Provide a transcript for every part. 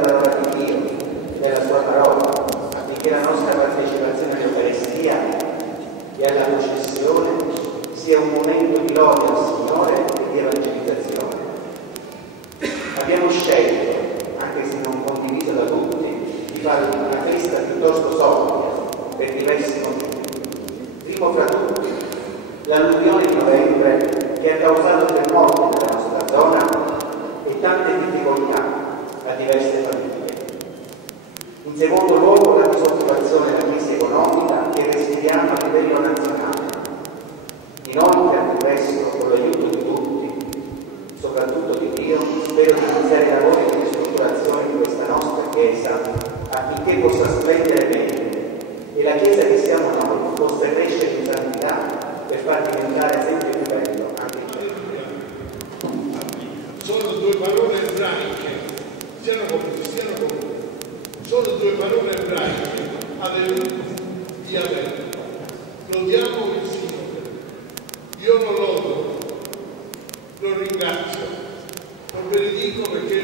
dalla parola di Dio, della sua parola, affinché la nostra partecipazione all'Eucaristia e alla processione sia un momento di lode al Signore e di evangelizzazione. Abbiamo scelto, anche se non condiviso da tutti, di fare una festa piuttosto sobria per diversi motivi. Primo fra tutti, l'alluvione di novembre che ha causato terremoti nella nostra zona e tante difficoltà a diverse famiglie. In secondo luogo, la disoccupazione e la crisi economica che respiriamo a livello nazionale. Inoltre, anche presto, con l'aiuto di tutti, soprattutto di Dio, spero di iniziare i lavori di ristrutturazione di questa nostra Chiesa affinché possa splendere bene e la Chiesa che siamo noi possa crescere in santità per far diventare sempre più bello anche il cielo. Sono due parole ebraiche, siano comuni, sono due parole ebraiche, Alleluia e Amen. Lodiamo il Signore. Io lo lodo, lo ringrazio, lo benedico perché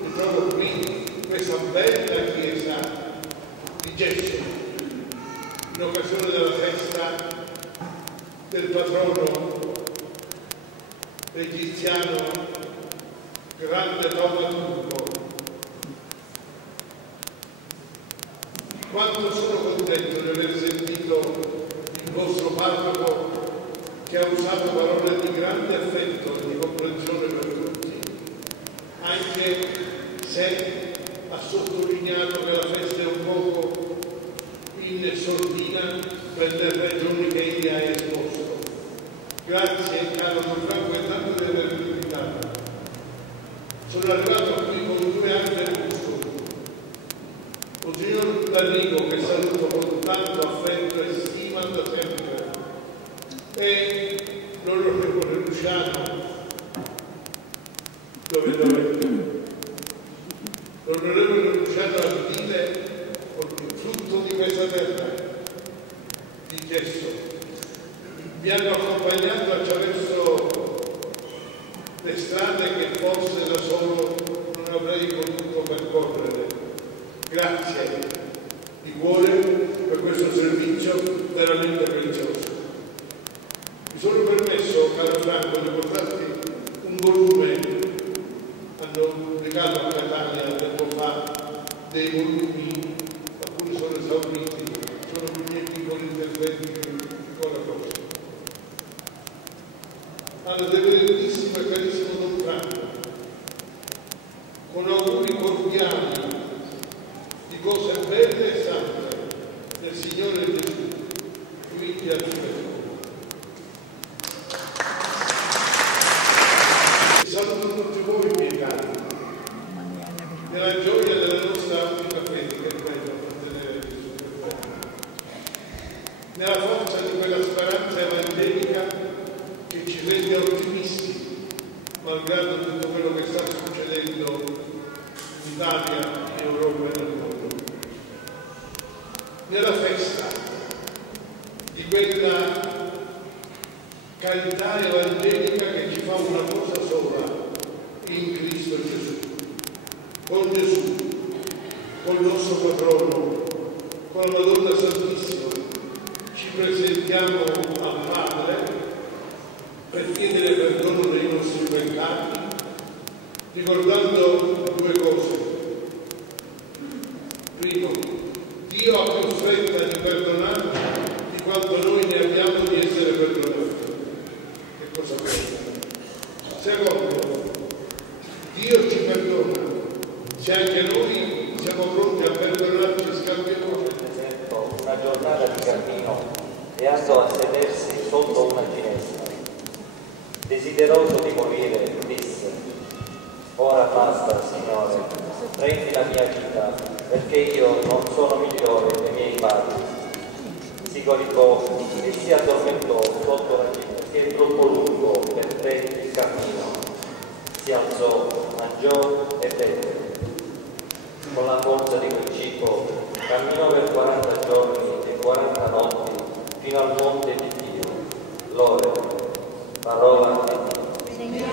mi trovo qui, in questa bella chiesa di Gesso, in occasione della festa del patrono egiziano grande Taumaturgo. Quanto sono contento di aver sentito il vostro parroco che ha usato parole di grande affetto e di comprensione per tutti, anche se ha sottolineato che la festa è un poco in sordina per le ragioni che egli ha esposto. Grazie, caro Don Franco, e tanto di avermi invitato. Sono arrivato qui con due anni del custode. Un signor D'Arrigo che saluto con tanto affetto e stima da sempre, e l'onorevole Luciano, l'onorevole Luciano Ardile, il frutto di questa terra, di Gesso, mi hanno accompagnato attraverso le strade che forse da solo non avrei potuto percorrere. Grazie di cuore per questo servizio veramente prezioso. Mi sono permesso, caro Franco, di portarti un volume, hanno pubblicato a Catania tempo fa dei volumi, alcuni sono esauriti, sono i miei piccoli interventi con la cosa. Hanno reverendissimo e carissimo Don Franco, con auguri cordiali di cose belle e sante del Signore Gesù, quindi a te. Saluto tutti voi, miei cari, nella gioia della nostra unica fede, che è quella appartenere a Gesù, nella forza di quella speranza evangelica che ci rende ottimisti, malgrado tutto quello che sta succedendo in Italia, in Europa e nel mondo. Nella festa di quella carità evangelica che ci fa una cosa sola in Cristo Gesù, con Gesù, con il nostro patrono, con la Madonna Santissima, ci presentiamo al Padre per chiedere perdono dei nostri peccati, ricordando due cose. Primo, Dio ha più fretta di perdonarci di quanto noi ne abbiamo di essere perdonati. Che cosa pensa? Secondo, Dio ci perdona se anche noi siamo pronti a perdonarci scambiatori. Per esempio, una giornata di cammino e andò a sedersi sotto una ginestra. Desideroso di morire, disse: ora basta, Signore, prendi la mia vita, perché io non sono migliore dei miei padri. Si coricò e si addormentò sotto la ginestra, che è troppo lungo per te il cammino. Si alzò, mangiò e beve. Con la forza di quel cibo camminò per 40 giorni e 40 notti fino al monte di Dio. Lode, parola di Dio.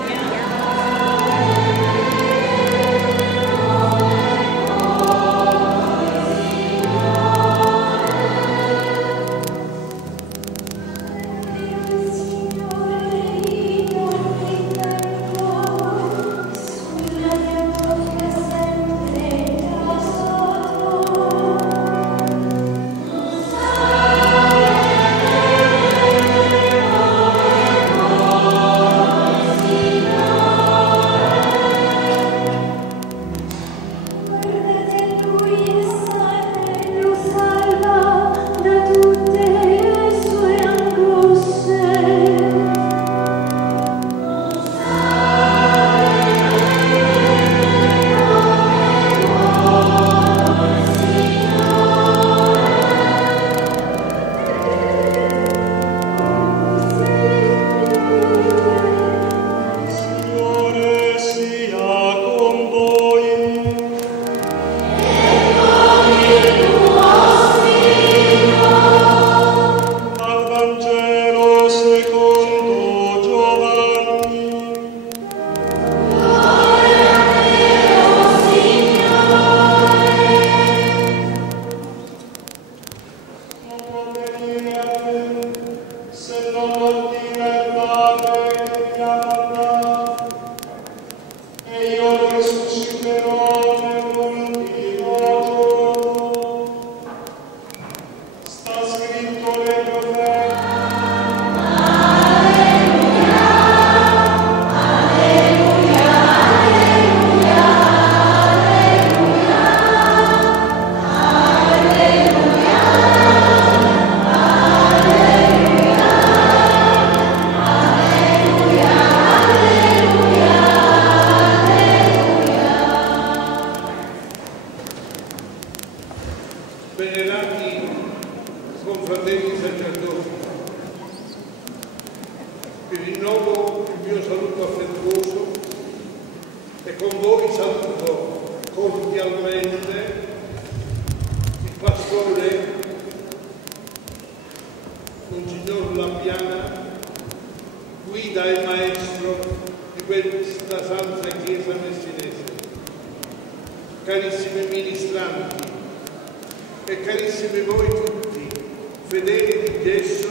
venerati confratelli sacerdoti, vi rinnovo il mio saluto affettuoso e con voi saluto cordialmente il pastore Monsignor Lappiana, guida e maestro di questa santa chiesa messinese. Carissimi ministranti e carissimi voi tutti, fedeli di Gesso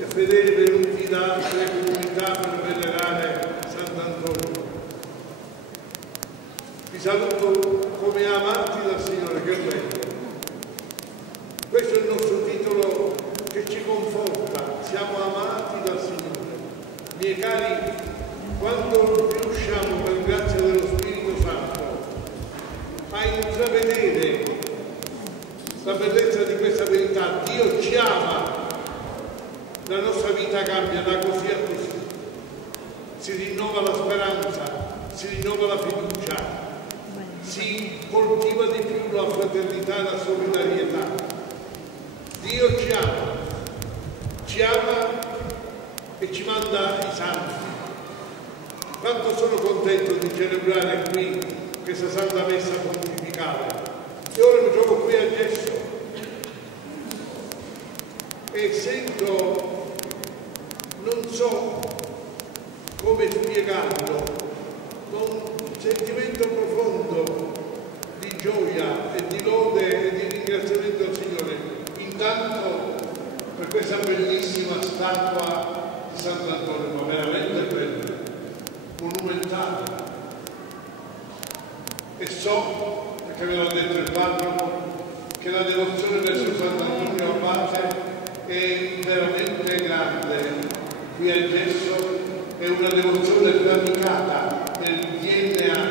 e fedeli venuti dalle comunità per venerare Sant'Antonio. Vi saluto come amati dal Signore, che bello. Questo è il nostro titolo che ci conforta, siamo amati dal Signore. Miei cari, quando riusciamo per grazia dello Spirito Santo a intravedere la bellezza di questa verità, Dio ci ama, la nostra vita cambia da così a così, si rinnova la speranza, si rinnova la fiducia, si coltiva di più la fraternità e la solidarietà. Dio ci ama e ci manda i santi. Quanto sono contento di celebrare qui questa Santa Messa pontificale. E ora mi trovo qui a Gesso e sento, non so come spiegarlo, un sentimento profondo di gioia e di lode e di ringraziamento al Signore. Intanto per questa bellissima statua di Sant'Antonio, ma veramente bella, monumentale. E so, perché me l'ha detto il parroco, che la devozione verso Sant'Antonio Abate è veramente grande. Qui a Gesso è una devozione radicata nel DNA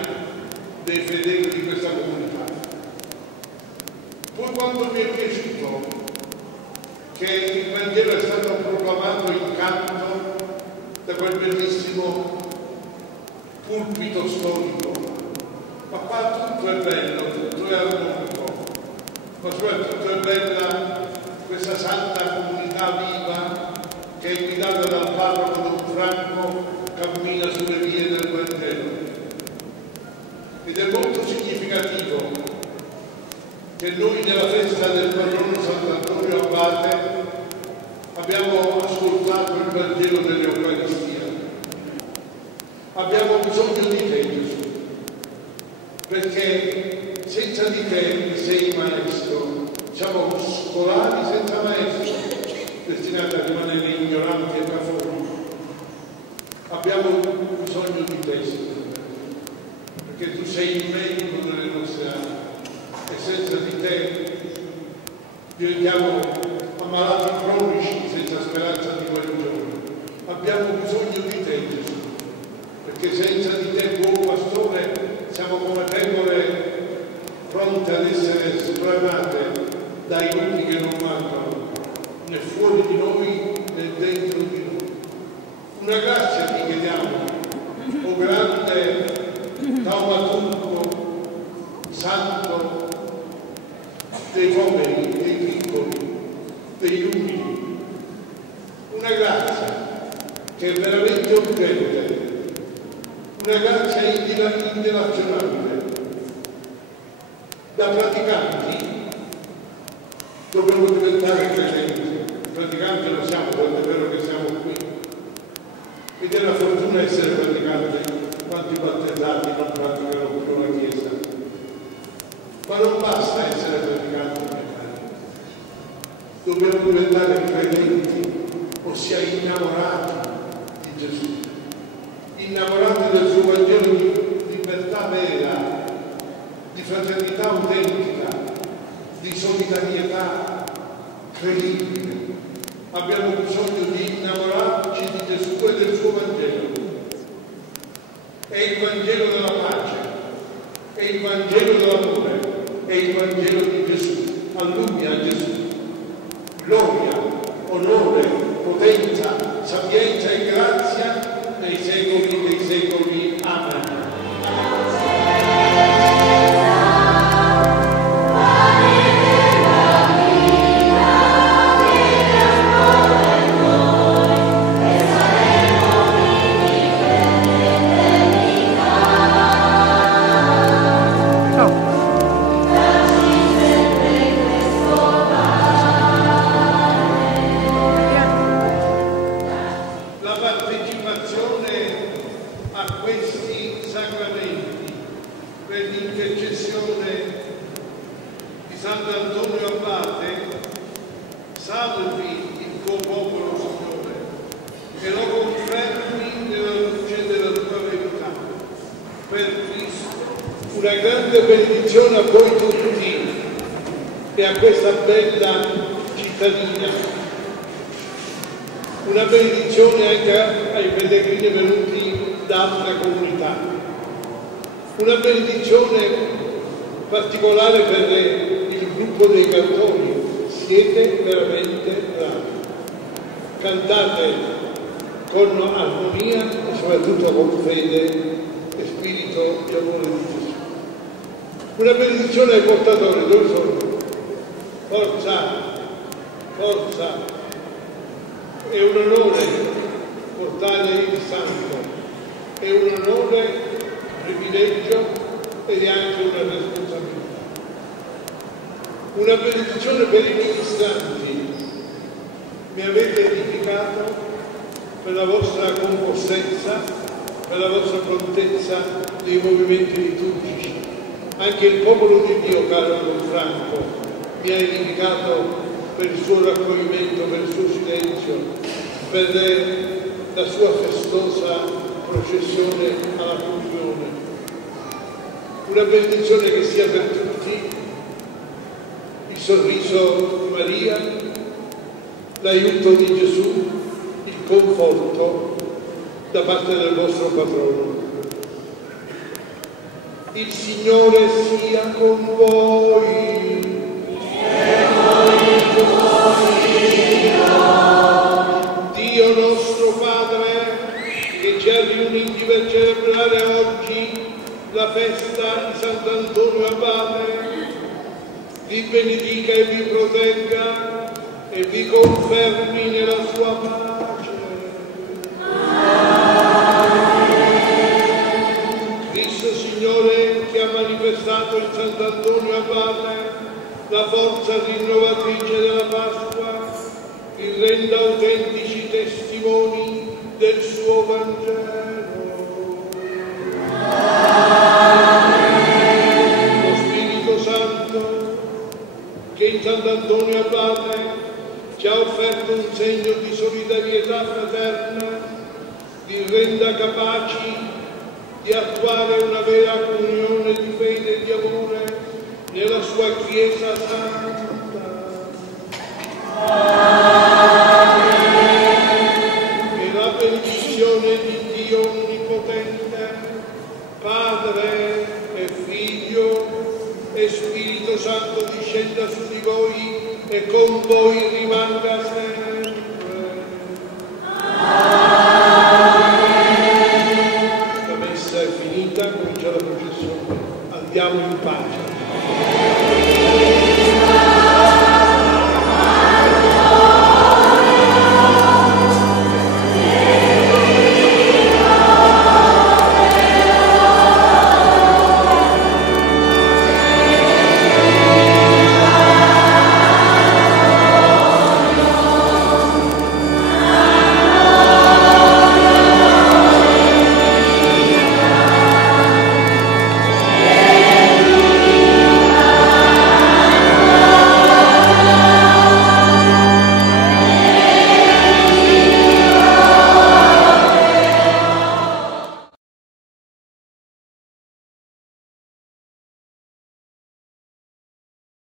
dei fedeli di questa comunità. Poi quando mi è piaciuto che il Vangelo è stato proclamato in canto da quel bellissimo pulpito storico, ma qua tutto è bello, tutto è armonico, ma soprattutto è bella questa santa comunità viva che è guidata dal parroco Don Franco, cammina sulle vie del Vangelo. Ed è molto significativo che noi nella festa del patrono Sant'Antonio Abate abbiamo ascoltato il Vangelo dell'Eucaristia. Abbiamo bisogno di te, Gesù, perché senza di te che sei maestro, siamo scolari senza maestro, destinati a rimanere ignoranti e cafoni. Abbiamo bisogno di te, Signore, perché tu sei il medico delle nostre anime e senza di te diventiamo ammalati cronici senza speranza di guarigione. Abbiamo bisogno di te, Gesù, perché senza di te, buon pastore, siamo come pecore pronte ad essere sbranate dai lupi che non mancano, né fuori di noi né dentro di noi. Una grazia ti chiediamo, o grande taumaturgo, santo dei poveri, dei piccoli, degli umili. Una grazia che è veramente urgente, una grazia indilazionabile. Da praticanti dobbiamo diventare credenti. Praticanti lo siamo, quando è vero che siamo qui. Ed è una fortuna essere praticanti, quanti battezzati non praticano più la Chiesa. Ma non basta essere praticanti, miei cari. Dobbiamo diventare credenti, ossia innamorati di Gesù, innamorati del suo Vangelo di libertà vera, di fraternità autentica, di solidarietà credibile. Abbiamo bisogno di innamorarci di Gesù e del suo Vangelo. È il Vangelo della pace, è il Vangelo dell'amore, è il Vangelo di Gesù. A Lui, a Gesù, gloria, onore, potenza, sapienza e grazia nei secoli dei secoli. Amen. Alleluia. Sant'Antonio Abate, salvi il tuo popolo, Signore, e lo confermi nella luce della tua verità. Per Cristo, una grande benedizione a voi tutti e a questa bella cittadina. Una benedizione anche ai pellegrini venuti da altre comunità. Una benedizione particolare per il gruppo dei cantori. Siete veramente bravi. Cantate con armonia e soprattutto con fede e spirito di amore di Gesù. Una benedizione ai portatori. Dove sono? Forza, forza. È un onore portare il santo, è un onore, un privilegio ed è anche una responsabilità. Una benedizione per i ministranti. Mi avete edificato per la vostra compostezza, per la vostra prontezza dei movimenti liturgici. Anche il popolo di Dio, caro Don Franco, mi ha edificato per il suo raccoglimento, per il suo silenzio, per la sua festosa processione alla comunione. Una benedizione che sia per tutti, il sorriso di Maria, l'aiuto di Gesù, il conforto da parte del vostro patrono. Il Signore sia con voi. Dio nostro Padre, che ci ha riuniti per celebrare oggi la festa di Sant'Antonio Abate, vi benedica e vi protegga e vi confermi nella sua pace. Cristo Signore, che ha manifestato in Sant'Antonio Abate la forza rinnovatrice della Pasqua, vi renda autentici testimoni del suo Vangelo. Lo Spirito Santo, che in Sant'Antonio Abate ci ha offerto un segno di solidarietà fraterna, vi renda capaci di attuare una vera comunione di fede e di amore nella sua Chiesa Santa. E la benedizione di Dio Onnipotente, Padre e Figlio e Spirito Santo discenda su di voi e con voi rimanga sempre.